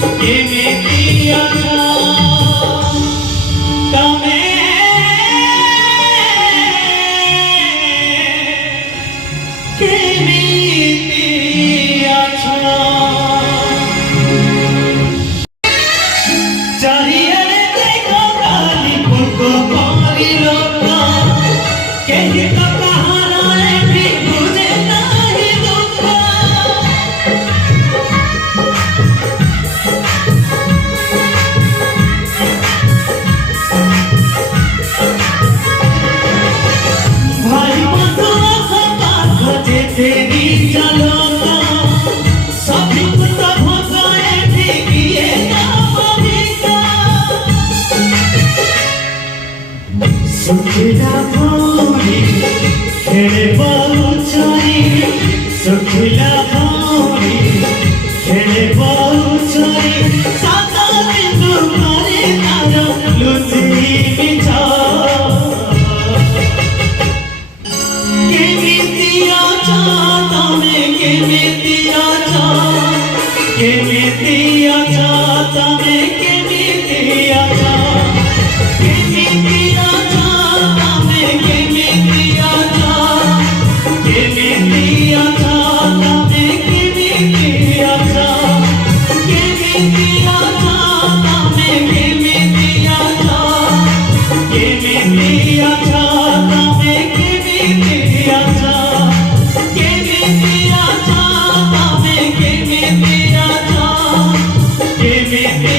କେମିତି ଅଛ ତମେ କେମିତି ଅଛ ଚାରିଆଡ଼େ ଦେଖ ଖାଲି ପୋକ ପରି ଲୋକ କେହି ତ କାହାର ଏଠି ବୁଝେ ନାହିଁ ଦୁଃଖ ଭାଇ ବନ୍ଧୁ ପାଖ ଯେତେ ନିଜ ଲୋକ ସଭିକୁ ତ ଭୋଗ ଏଠି କିଏ ଦବ ଭିକ ଶୁଖିଲା ଭଉଣୀ ଖେଳେ ବହୁଚୋରି ଶୁଖିଲା ଭଉଣୀ ଖେଳେ ବହୁଚୋରି ସାତ ବିନ୍ଦୁ ପରେ ତାର ଲୁଚି ମିଛ କେମିତି ଅଛ ତମେ କେମିତି ଅଛ କେମିତି ଅଛ ତମେ କେମିତି ଅଛ କେମିତି ଅଛ ତମେ କେମିତି ଅଛ କେମିତି ଅଛ ତମେ କେମିତି ଅଛ କେମିତି ଅଛ ତମେ କେମିତି ଅଛ କେମିତି ଅଛ ତମେ କେମିତି ଅଛ କେମିତି ଅଛ ତମେ କେମିତି ଅଛ କେମିତି